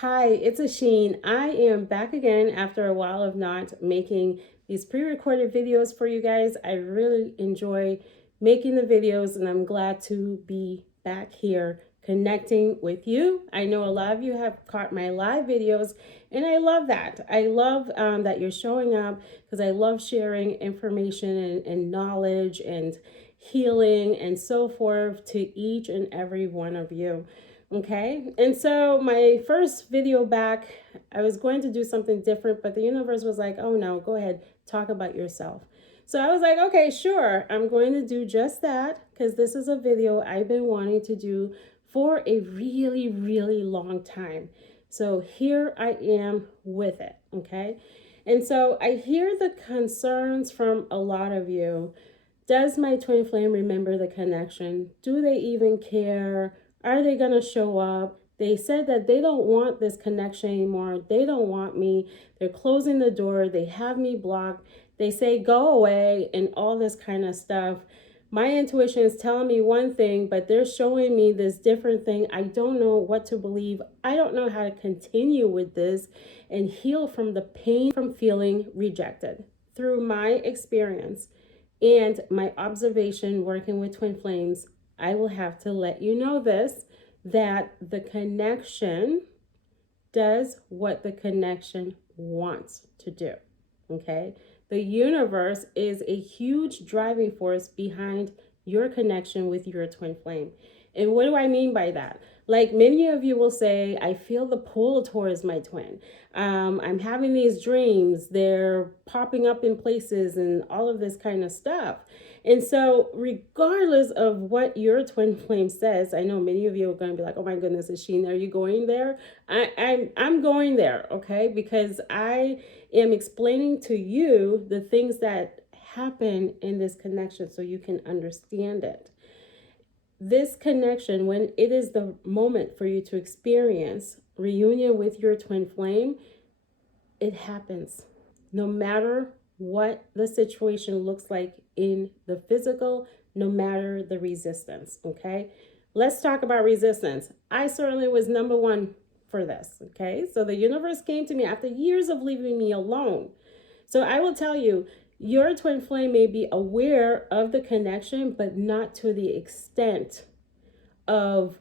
Hi, it's 𝐏𝐫𝐞𝐩𝐚. I am back again after a while of not making these pre-recorded videos for you guys. I really enjoy making the videos and I'm glad to be back here connecting with you. I know a lot of you have caught my live videos and I love that. I love that you're showing up because I love sharing information and knowledge and healing and so forth to each and every one of you. Okay, and so my first video back, I was going to do something different, but the universe was like, oh no, go ahead, talk about yourself. So I was like, okay, sure, I'm going to do just that because this is a video I've been wanting to do for a really, really long time. So here I am with it, okay? And so I hear the concerns from a lot of you. Does my twin flame remember the connection? Do they even care? Are they going to show up? They said that they don't want this connection anymore. They don't want me. They're closing the door. They have me blocked. They say, go away and all this kind of stuff. My intuition is telling me one thing, but they're showing me this different thing. I don't know what to believe. I don't know how to continue with this and heal from the pain from feeling rejected. Through my experience and my observation working with twin flames, I will have to let you know this, that the connection does what the connection wants to do, okay? The universe is a huge driving force behind your connection with your twin flame. And what do I mean by that? Like many of you will say, I feel the pull towards my twin. I'm having these dreams. They're popping up in places and all of this kind of stuff. And so regardless of what your twin flame says, I know many of you are going to be like, oh my goodness, 𝐏𝐶, are you going there? I'm going there, okay? Because I am explaining to you the things that happen in this connection so you can understand it. This connection, when it is the moment for you to experience reunion with your twin flame, it happens. No matter what the situation looks like in the physical, no matter the resistance, okay? Let's talk about resistance. I certainly was number one for this, okay? So the universe came to me after years of leaving me alone. So I will tell you, your twin flame may be aware of the connection, but not to the extent of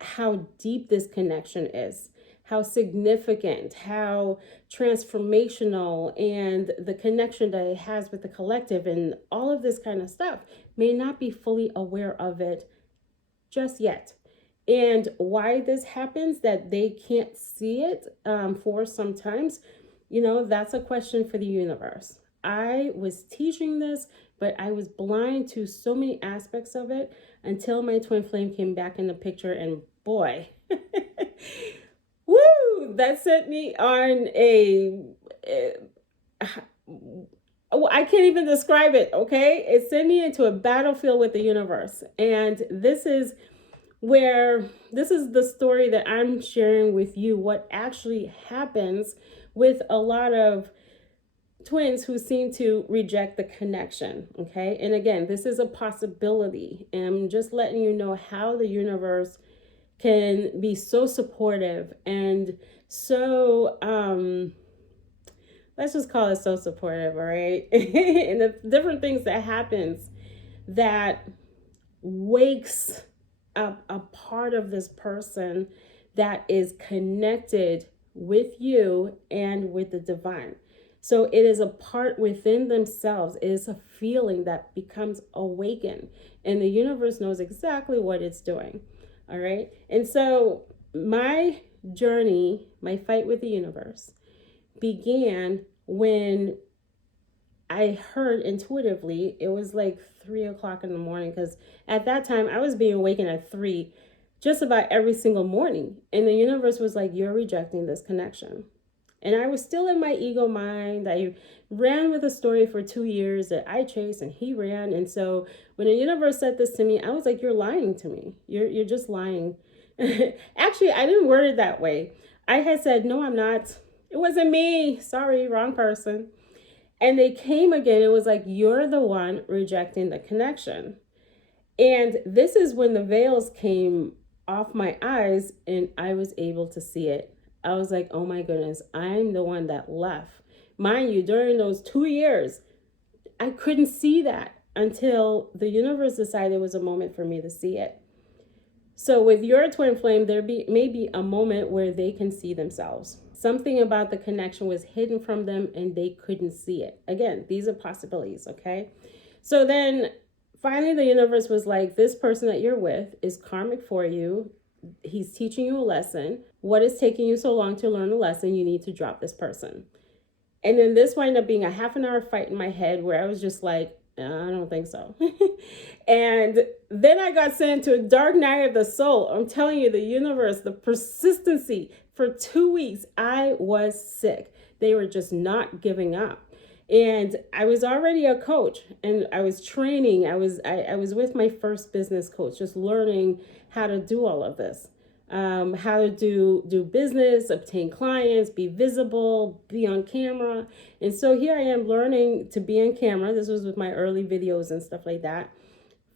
how deep this connection is, how significant, how transformational, and the connection that it has with the collective and all of this kind of stuff may not be fully aware of it just yet. And why this happens, that they can't see it for sometimes, that's a question for the universe. I was teaching this, but I was blind to so many aspects of it until my twin flame came back in the picture, and boy, woo, that sent me on I can't even describe it, okay? It sent me into a battlefield with the universe. And this is the story that I'm sharing with you, what actually happens with a lot of twins who seem to reject the connection, okay? And again, this is a possibility. And I'm just letting you know how the universe can be so supportive and so, let's just call it so supportive, all right? And the different things that happens that wakes up a part of this person that is connected with you and with the divine. So it is a part within themselves. It is a feeling that becomes awakened, and the universe knows exactly what it's doing. All right. And so my journey, my fight with the universe, began when I heard intuitively, it was like 3 o'clock in the morning, because at that time I was being awakened at 3 just about every single morning. And the universe was like, you're rejecting this connection. And I was still in my ego mind. I ran with a story for 2 years that I chased and he ran. And so when the universe said this to me, I was like, you're lying to me. You're just lying. Actually, I didn't word it that way. I had said, no, I'm not. It wasn't me. Sorry, wrong person. And they came again. It was like, you're the one rejecting the connection. And this is when the veils came off my eyes and I was able to see it. I was like, oh my goodness, I'm the one that left. Mind you, during those 2 years, I couldn't see that until the universe decided it was a moment for me to see it. So with your twin flame, may be a moment where they can see themselves. Something about the connection was hidden from them and they couldn't see it. Again, these are possibilities, okay? So then finally the universe was like, this person that you're with is karmic for you. He's teaching you a lesson. What is taking you so long to learn a lesson? You need to drop this person. And then this wound up being a half an hour fight in my head where I was just like, I don't think so. And then I got sent into a dark night of the soul. I'm telling you, the universe, the persistency. For 2 weeks, I was sick. They were just not giving up. And I was already a coach and I was training. I was with my first business coach, just learning how to do all of this. How to do business, obtain clients, be visible, be on camera. And so here I am learning to be on camera. This was with my early videos and stuff like that.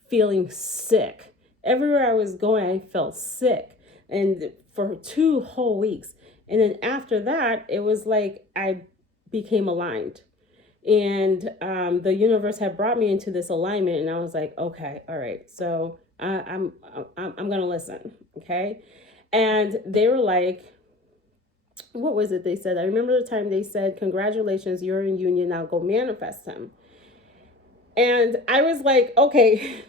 Feeling sick. Everywhere I was going, I felt sick. And for 2 whole weeks. And then after that, it was like I became aligned. And the universe had brought me into this alignment. And I was like, okay, all right. So I'm going to listen. Okay. And they were like, what was it they said? I remember the time they said, congratulations, you're in union, now go manifest him. And I was like, okay,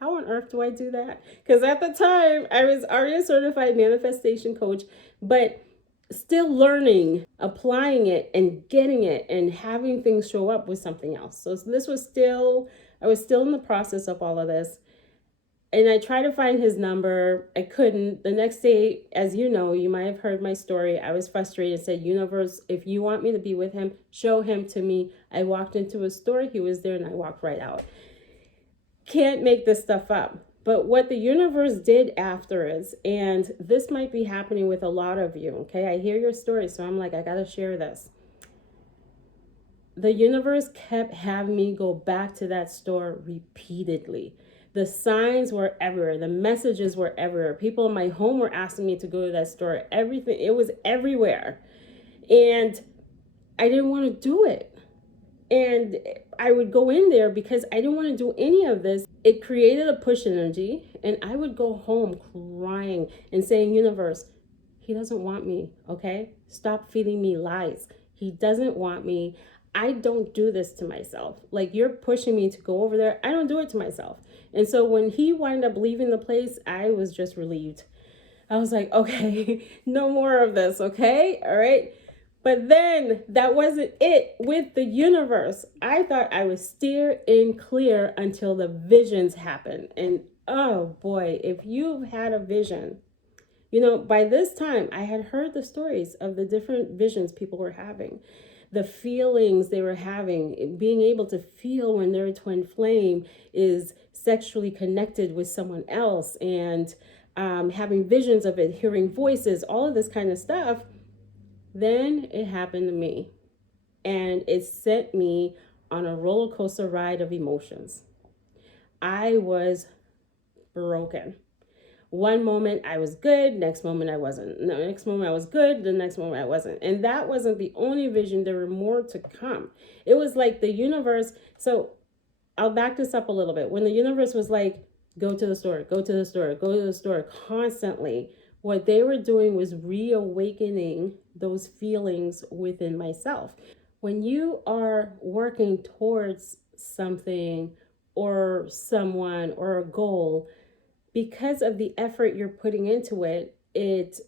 how on earth do I do that? Because at the time, I was already a certified manifestation coach, but still learning, applying it and getting it and having things show up was something else. So this was I was still in the process of all of this. And I tried to find his number. I couldn't. The next day, as you know, you might have heard my story. I was frustrated and said, universe, if you want me to be with him, show him to me. I walked into a store. He was there and I walked right out. Can't make this stuff up. But what the universe did after is, and this might be happening with a lot of you, okay? I hear your story, so I'm like, I got to share this. The universe kept having me go back to that store repeatedly. The signs were everywhere. The messages were everywhere. People in my home were asking me to go to that store. Everything, it was everywhere. And I didn't want to do it. And I would go in there because I didn't want to do any of this. It created a push energy. And I would go home crying and saying, universe, he doesn't want me, okay? Stop feeding me lies. He doesn't want me. I don't do this to myself. Like, you're pushing me to go over there. I don't do it to myself. And so when he wound up leaving the place, I was just relieved. I was like, okay, no more of this, okay? All right. But then that wasn't it with the universe. I thought I was steer in clear until the visions happened. And oh boy, if you've had a vision, by this time I had heard the stories of the different visions people were having. The feelings they were having, being able to feel when their twin flame is sexually connected with someone else, and having visions of it, hearing voices, all of this kind of stuff. Then it happened to me, and it sent me on a roller coaster ride of emotions. I was broken. One moment I was good, next moment I wasn't. No, next moment I was good, the next moment I wasn't. And that wasn't the only vision. There were more to come. It was like the universe. So I'll back this up a little bit. When the universe was like, go to the store, go to the store, go to the store constantly, what they were doing was reawakening those feelings within myself. When you are working towards something or someone or a goal, because of the effort you're putting into it, it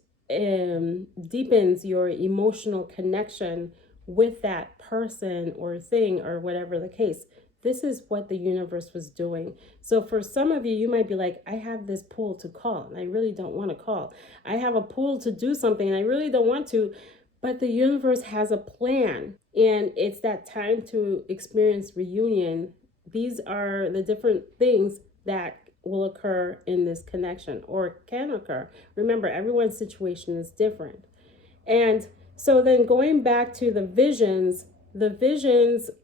deepens your emotional connection with that person or thing or whatever the case. This is what the universe was doing. So for some of you, you might be like, I have this pull to call and I really don't want to call. I have a pull to do something and I really don't want to, but the universe has a plan, and it's that time to experience reunion. These are the different things that will occur in this connection or can occur. Remember, everyone's situation is different. And so then going back to the visions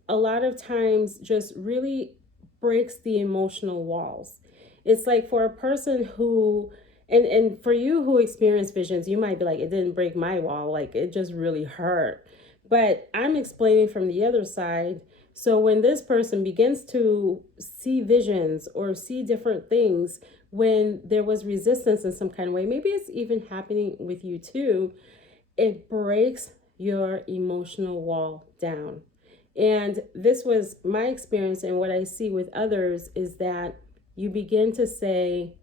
a lot of times just really breaks the emotional walls. It's like for a person who And for you who experience visions, you might be like, it didn't break my wall, like it just really hurt. But I'm explaining from the other side. So when this person begins to see visions or see different things, when there was resistance in some kind of way, maybe it's even happening with you too, it breaks your emotional wall down. And this was my experience, and what I see with others is that you begin to say,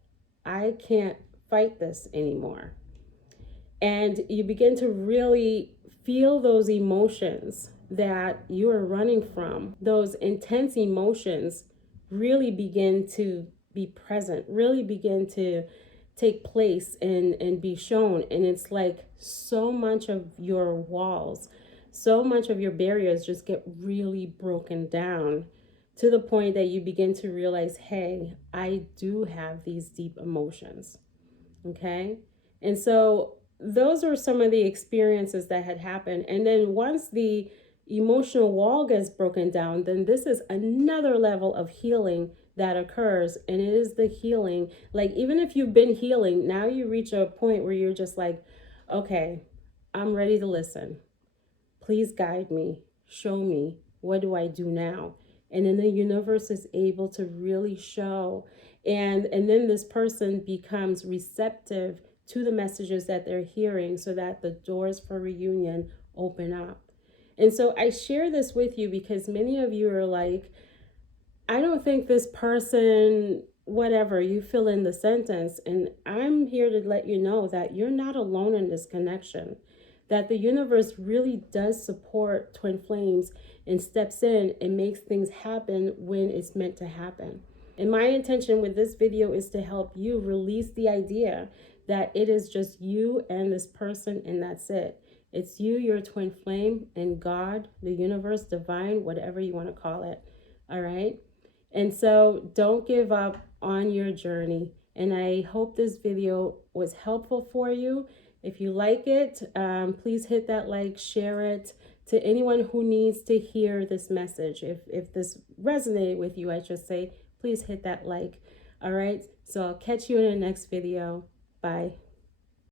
I can't fight this anymore. And you begin to really feel those emotions that you are running from. Those intense emotions really begin to be present, really begin to take place and be shown. And it's like so much of your walls, so much of your barriers just get really broken down to the point that you begin to realize, hey, I do have these deep emotions. Okay. And so those are some of the experiences that had happened. And then once the emotional wall gets broken down, then this is another level of healing that occurs. And it is the healing, like even if you've been healing, now you reach a point where you're just like, okay, I'm ready to listen. Please guide me, show me, what do I do now? And then the universe is able to really show. And then this person becomes receptive to the messages that they're hearing so that the doors for reunion open up. And so I share this with you because many of you are like, I don't think this person, whatever, you fill in the sentence. And I'm here to let you know that you're not alone in this connection, that the universe really does support twin flames and steps in and makes things happen when it's meant to happen. And my intention with this video is to help you release the idea that it is just you and this person and that's it. It's you, your twin flame, and God, the universe, divine, whatever you want to call it. All right? And so don't give up on your journey. And I hope this video was helpful for you. If you like it, please hit that like, share it to anyone who needs to hear this message. If this resonated with you, I should say, please hit that like. All right, so I'll catch you in the next video. Bye.